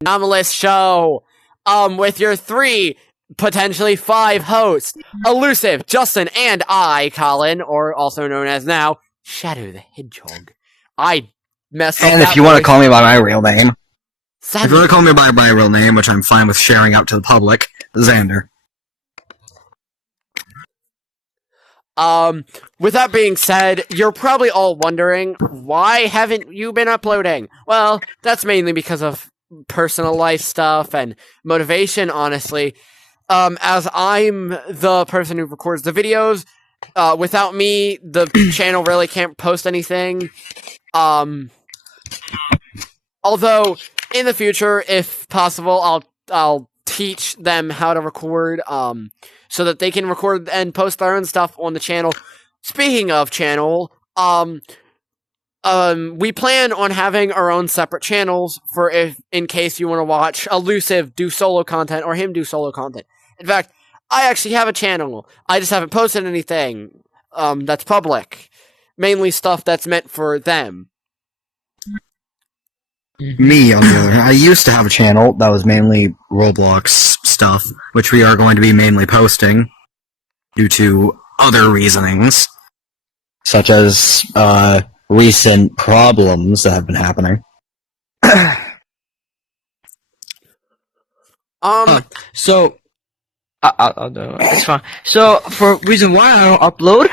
Anomalous show. With your 3, potentially 5 hosts, Elusive, Justin, and I, Colin, or also known as now, Shadow the Hedgehog. I messed up And that if you want to voice. call me by my real name, Xander. if you want to call me by my real name, which I'm fine with sharing out to the public, Xander. With that being said, you're probably all wondering, why haven't you been uploading? Well, that's mainly because of personal life stuff and motivation, honestly. As I'm the person who records the videos, without me, the channel really can't post anything. Although, in the future, if possible, I'll teach them how to record, so that they can record and post their own stuff on the channel. Speaking of channel, we plan on having our own separate channels for in case you want to watch Elusive do solo content or him do solo content. In fact, I actually have a channel. I just haven't posted anything, that's public. Mainly stuff that's meant for them. Me, on the other hand, I used to have a channel that was mainly Roblox stuff, which we are going to be mainly posting due to other reasonings, such as recent problems that have been happening. So I'll do it. It's fine. So for reason why I don't upload,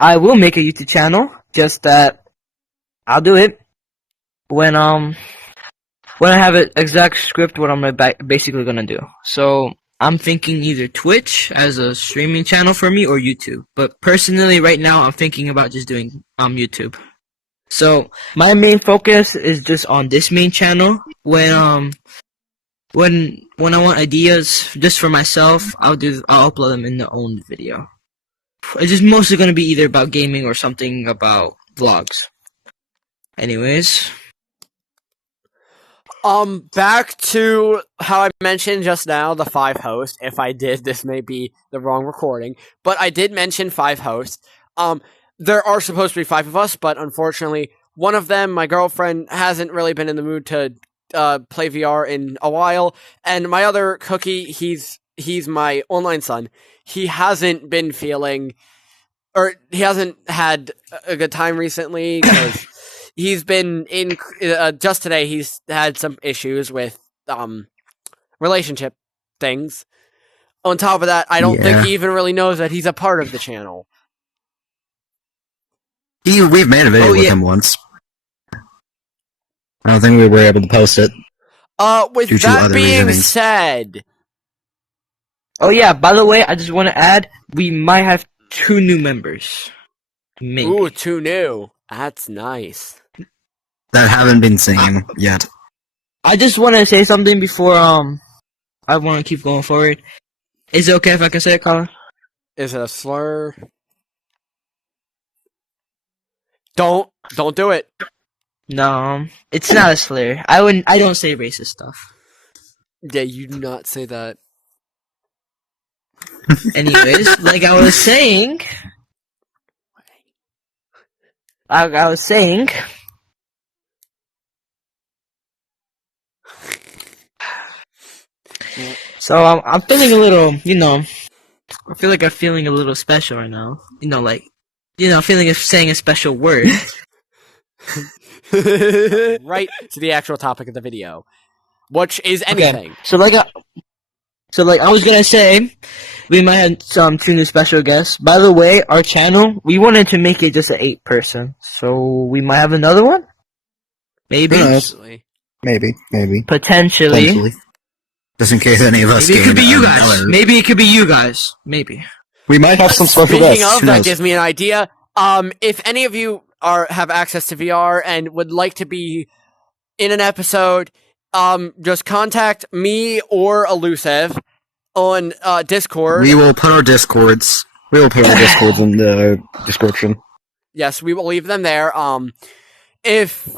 I will make a YouTube channel. Just that I'll do it when I have an exact script what I'm basically gonna do. So I'm thinking either Twitch as a streaming channel for me or YouTube. But personally, right now I'm thinking about just doing YouTube. So my main focus is just on this main channel. When I want ideas just for myself, I'll upload them in the own video. It's just mostly gonna be either about gaming or something about vlogs. Anyways. Back to how I mentioned just now, the 5 hosts. If I did, this may be the wrong recording, but I did mention 5 hosts. There are supposed to be 5 of us, but unfortunately, one of them, my girlfriend, hasn't really been in the mood to play VR in a while, and my other cookie, he's my online son. He hasn't been feeling, or he hasn't had a good time recently, because he's been in, just today, he's had some issues with, relationship things. On top of that, I don't think he even really knows that he's a part of the channel. We've made a video with him once. I don't think we were able to post it. With that being said... Oh yeah, by the way, I just want to add, we might have 2 new members. Maybe. Ooh, 2 new. That's nice. That haven't been seen yet. I just want to say something before, I want to keep going forward. Is it okay if I can say it, Colin? Is it a slur? Don't do it. No, it's not a slur. I don't say racist stuff. Yeah, you do not say that. Anyways, like I was saying, so I'm feeling a little, I feel like I'm feeling a little special right now. Feeling of saying a special word. Right to the actual topic of the video, which is anything. Okay. So I was gonna say, we might have some 2 new special guests. By the way, our channel, we wanted to make it just an 8-person, so we might have another one. Maybe. Maybe. Potentially. Just in case any of us. Maybe it could be you guys. Maybe it could be you guys. Maybe. We might have some special guests. Speaking of, that gives me an idea. If any of you have access to VR and would like to be in an episode, just contact me or Elusive on Discord. We will put our Discords. in the description. Yes, we will leave them there. If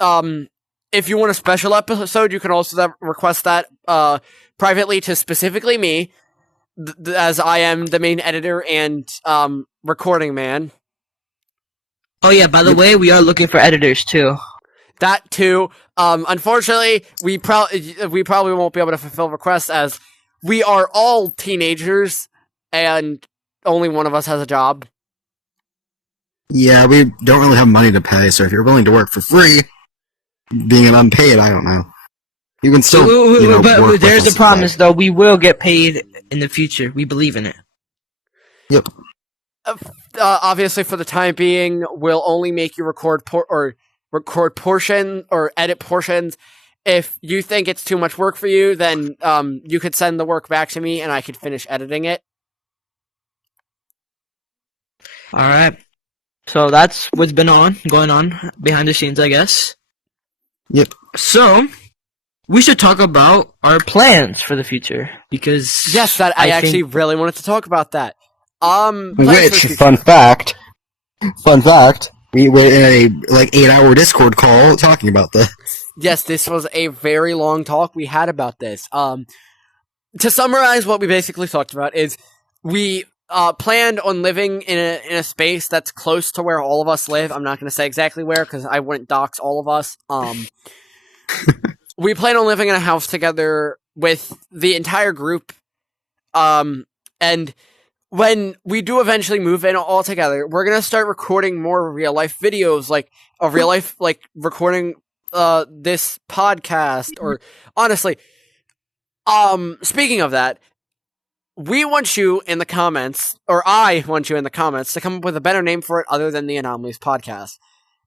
you want a special episode, you can also request that privately to specifically me, as I am the main editor and recording man. Oh yeah, by the way, we are looking for editors too. That too. Unfortunately, we probably won't be able to fulfill requests as we are all teenagers and only one of us has a job. Yeah, we don't really have money to pay, so if you're willing to work for free, being an unpaid, I don't know. You can still, but work there's with a promise, though. We will get paid in the future. We believe in it. Yep. Obviously, for the time being, we'll only make you record portion or edit portions. If you think it's too much work for you, then you could send the work back to me and I could finish editing it. All right. So that's what's been going on behind the scenes, I guess. Yep. So we should talk about our plans for the future because yes, I actually really wanted to talk about that. Which fun fact, we're in a 8-hour Discord call talking about this. Yes, this was a very long talk we had about this. To summarize, what we basically talked about is we planned on living in a space that's close to where all of us live. I'm not going to say exactly where because I wouldn't dox all of us. We plan on living in a house together with the entire group. And when we do eventually move in all together, we're going to start recording more real life videos, like a real life, like recording this podcast, or honestly, speaking of that, we want you in the comments, or I want you in the comments, to come up with a better name for it other than the Anomalies podcast.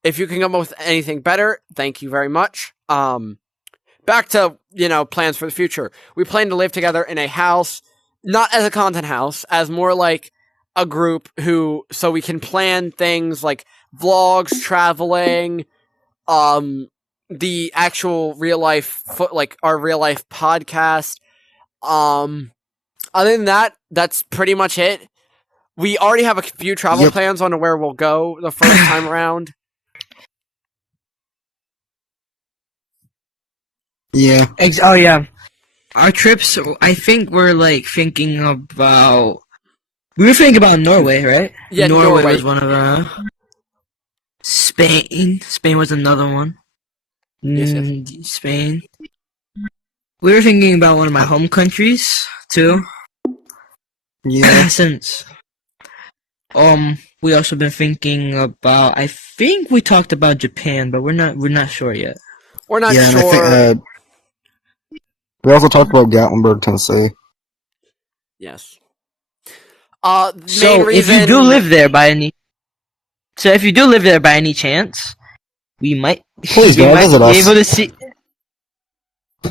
If you can come up with anything better, thank you very much. Back to, plans for the future. We plan to live together in a house, not as a content house, as more like a group so we can plan things like vlogs, traveling, the actual real life, our real life podcast. Other than that, that's pretty much it. We already have a few travel plans on where we'll go the first time around. Yeah. Oh yeah, our trips. I think we're thinking about. We were thinking about Norway, right? Yeah, Norway was one of our. Spain. Spain was another one. Yes. Spain. We were thinking about one of my home countries too. Yeah. Since we also been thinking about. I think we talked about Japan, but we're not sure yet. We're not yeah, sure. And I think, we also talked about Gatlinburg, Tennessee. Yes. So if you do live there by any chance, we might Please be visit us. able to see.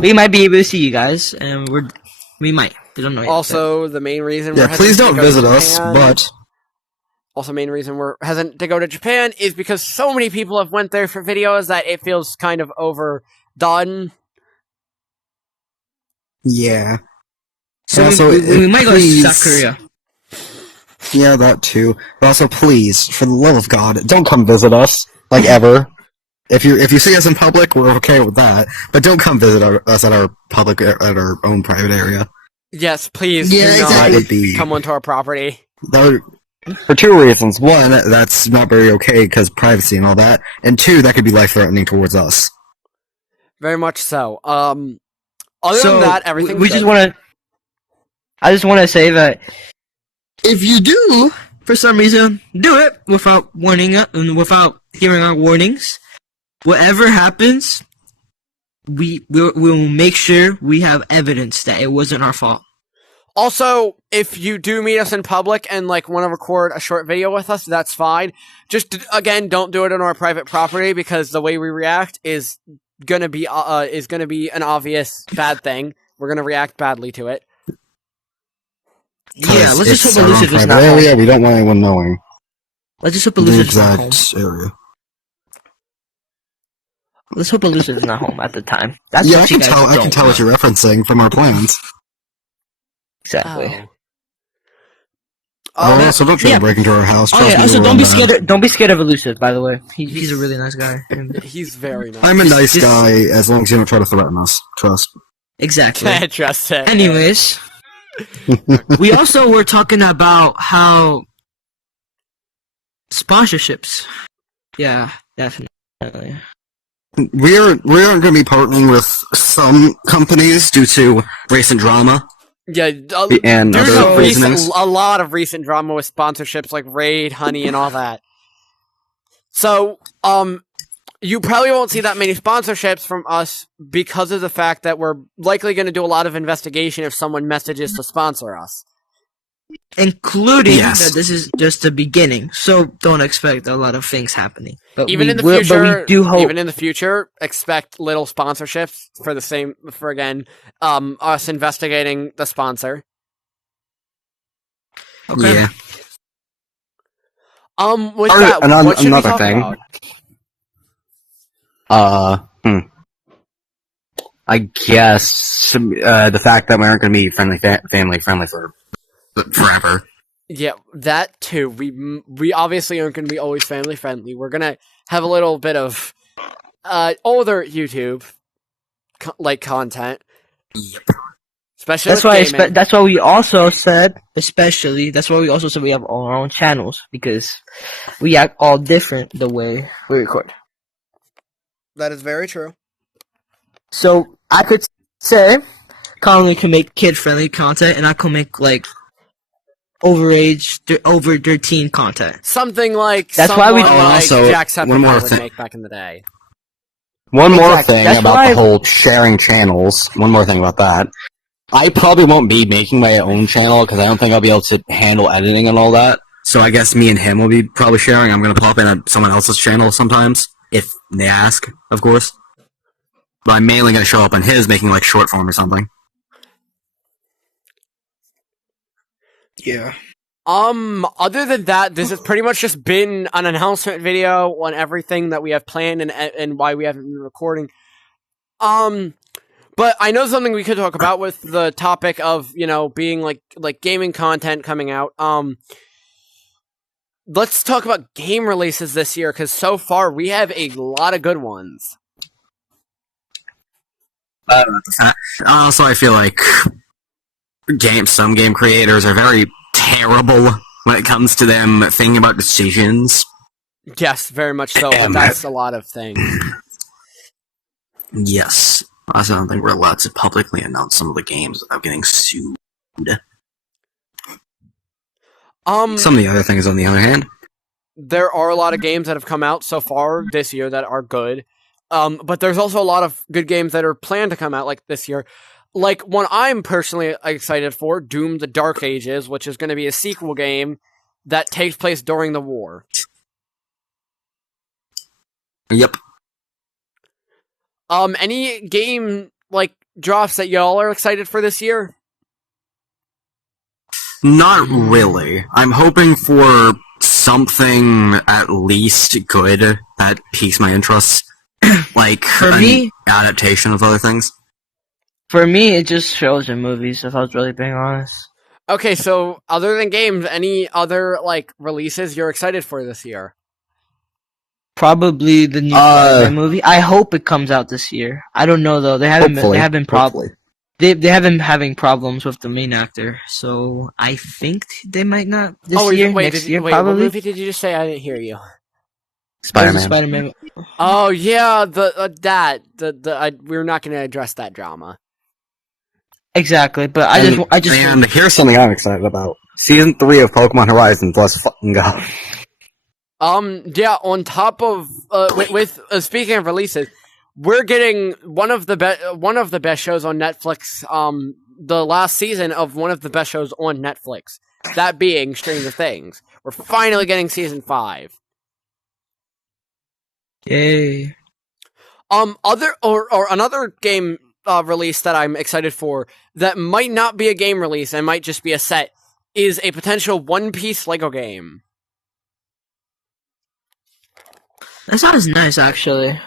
We might be able to see you guys, and we might. We don't know yet. Also, the main reason Yeah, please don't visit us, but also main reason we're hesitant to go to Japan is because so many people have went there for videos that it feels kind of overdone. Yeah. So also, we might go to South Korea. Yeah, that too. But also, please, for the love of God, don't come visit us, ever. If you see us in public, we're okay with that. But don't come visit us at our own private area. Yes, please Yeah, do exactly. not come onto our property. For two reasons. One, that's not very okay because privacy and all that. And two, that could be life-threatening towards us. Very much so. Other than that, everything. I just want to say that if you do, for some reason, do it without warning and without hearing our warnings, whatever happens, we will make sure we have evidence that it wasn't our fault. Also, if you do meet us in public and want to record a short video with us, that's fine. Just again, don't do it on our private property because the way we react is gonna be an obvious bad thing. We're gonna react badly to it. Yeah, let's just hope Elusive is not area. home. We don't want anyone knowing. Let's just hope Elusive is not home. Area. Let's hope Elusive is not home at the time. That's yeah, what I can tell what you're referencing from our plans. Exactly. So don't try to break into our house. Trust me, also don't be scared. Don't be scared of Elusive. By the way, he's a really nice guy. He's very nice. I'm a nice guy as long as you don't try to threaten us. Trust. Exactly. Trust it. Anyways, we also were talking about how sponsorships. Yeah, definitely. we aren't going to be partnering with some companies due to recent drama Yeah, and due other to reasonings. a lot of recent drama with sponsorships like Raid, Honey, and all that. So, you probably won't see that many sponsorships from us because of the fact that we're likely going to do a lot of investigation if someone messages to sponsor us. Including Yes. that this is just the beginning, so don't expect a lot of things happening. But Even in the but future, we do hope. even in the future, expect little sponsorships for again, us investigating the sponsor. Okay. Yeah. With that, what should we another talk thing. about? I guess the fact that we aren't going to be family friendly for forever. Yeah, that too. We obviously aren't going to be always family friendly. We're gonna have a little bit of older YouTube content, especially That's with why. gaming. That's why we also said, especially. That's why we also said we have our own channels because we act all different the way we record. That is very true. So I could say Conley can make kid-friendly content, and I can make like over 13 content. Something like That's why we- like also, Jacksepticeye one more would thing. make back in the day. One more Exactly. thing That's about why- the whole sharing channels. One more thing about that. I probably won't be making my own channel because I don't think I'll be able to handle editing and all that. So I guess me and him will be probably sharing. I'm going to pop in at someone else's channel sometimes, if they ask, of course. But I'm mainly going to show up on his, making like short form or something. Yeah. Other than that, this has pretty much just been an announcement video on everything that we have planned and why we haven't been recording. But I know something we could talk about with the topic of, being like gaming content coming out. Let's talk about game releases this year, because so far we have a lot of good ones. Also, I feel like some game creators are very terrible when it comes to them thinking about decisions. Yes, very much so, but that's a lot of things. Yes. I also don't think we're allowed to publicly announce some of the games without getting sued. Some of the other things, on the other hand. There are a lot of games that have come out so far this year that are good. But there's also a lot of good games that are planned to come out like this year. Like one I'm personally excited for, Doom: The Dark Ages, which is going to be a sequel game that takes place during the war. Yep. Any game drops that y'all are excited for this year? Not really. I'm hoping for something at least good that piques my interest. Like For an me- adaptation of other things. For me, it just shows in movies. If I was really being honest. Okay, so other than games, any other releases you're excited for this year? Probably the new Spider-Man movie. I hope it comes out this year. I don't know though. They haven't been Hopefully. They haven't been having problems with the main actor, so I think they might not this year. Next year, what probably. movie did you just say? I didn't hear you. Spider-Man. Spider-Man. Oh yeah, we're not going to address that drama. Exactly, but And here's something I'm excited about. Season 3 of Pokemon Horizons, let's fucking go. Yeah, on top of with speaking of releases, we're getting one of the best shows on Netflix. The last season of one of the best shows on Netflix, that being Stranger Things. We're finally getting season 5. Yay! Another game release that I'm excited for that might not be a game release and might just be a set is a potential One Piece Lego game. That sounds nice, actually.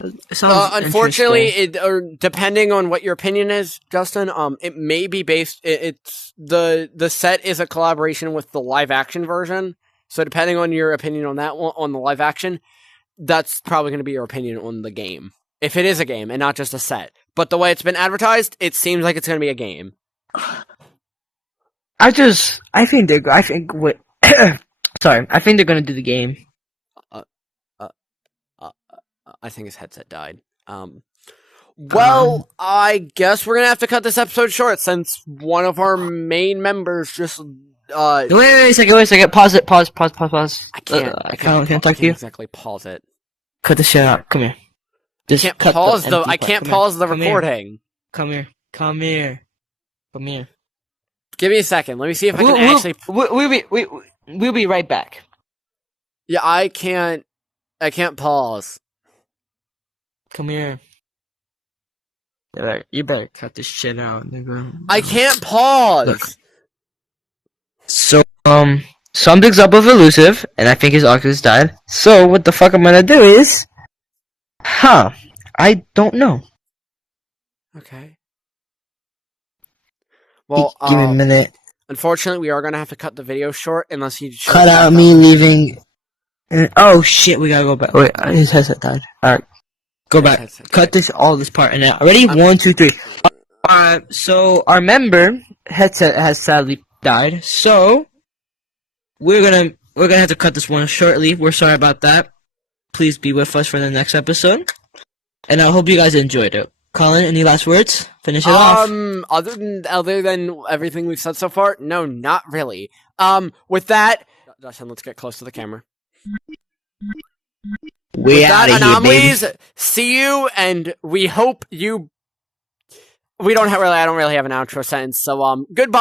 It sounds unfortunately, interesting. depending on what your opinion is, Justin, it may be based. It's the set is a collaboration with the live action version. So depending on your opinion on that one, on the live action, that's probably going to be your opinion on the game. If it is a game and not just a set. But the way it's been advertised, it seems like it's going to be a game. I think they're going to do the game. I think his headset died. Well, I guess we're gonna have to cut this episode short since one of our main members just Wait a second. Pause it. Pause. I can't. I can't talk to you. Exactly pause it. Cut the shit out. Come here. Just I can't cut pause the. empty I part. can't Come pause the Come here. recording. Come here. Come here. Come here. Give me a second. Let me see if I can actually. We'll be right back. Yeah, I can't. I can't pause. Come here. You better cut this shit out, nigga. I can't pause. Look. So, something's up with Elusive, and I think his Oculus died. So, what the fuck I'm gonna do is... I don't know. Okay. Well, Give me a minute. unfortunately, we are gonna have to cut the video short unless you Cut out me leaving... Oh shit, we gotta go back. Wait, his headset died. Alright. Go back. Cut all this part in now. Ready? 1, 2, 3. So our member headset has sadly died. So we're gonna have to cut this one shortly. We're sorry about that. Please be with us for the next episode. And I hope you guys enjoyed it. Colin, any last words? Finish it off. Other than everything we've said so far, no, not really. With that, Justin, let's get close to the camera. We out of here, Anomalies, baby. see you, and we hope you. I don't really have an outro sentence, so goodbye.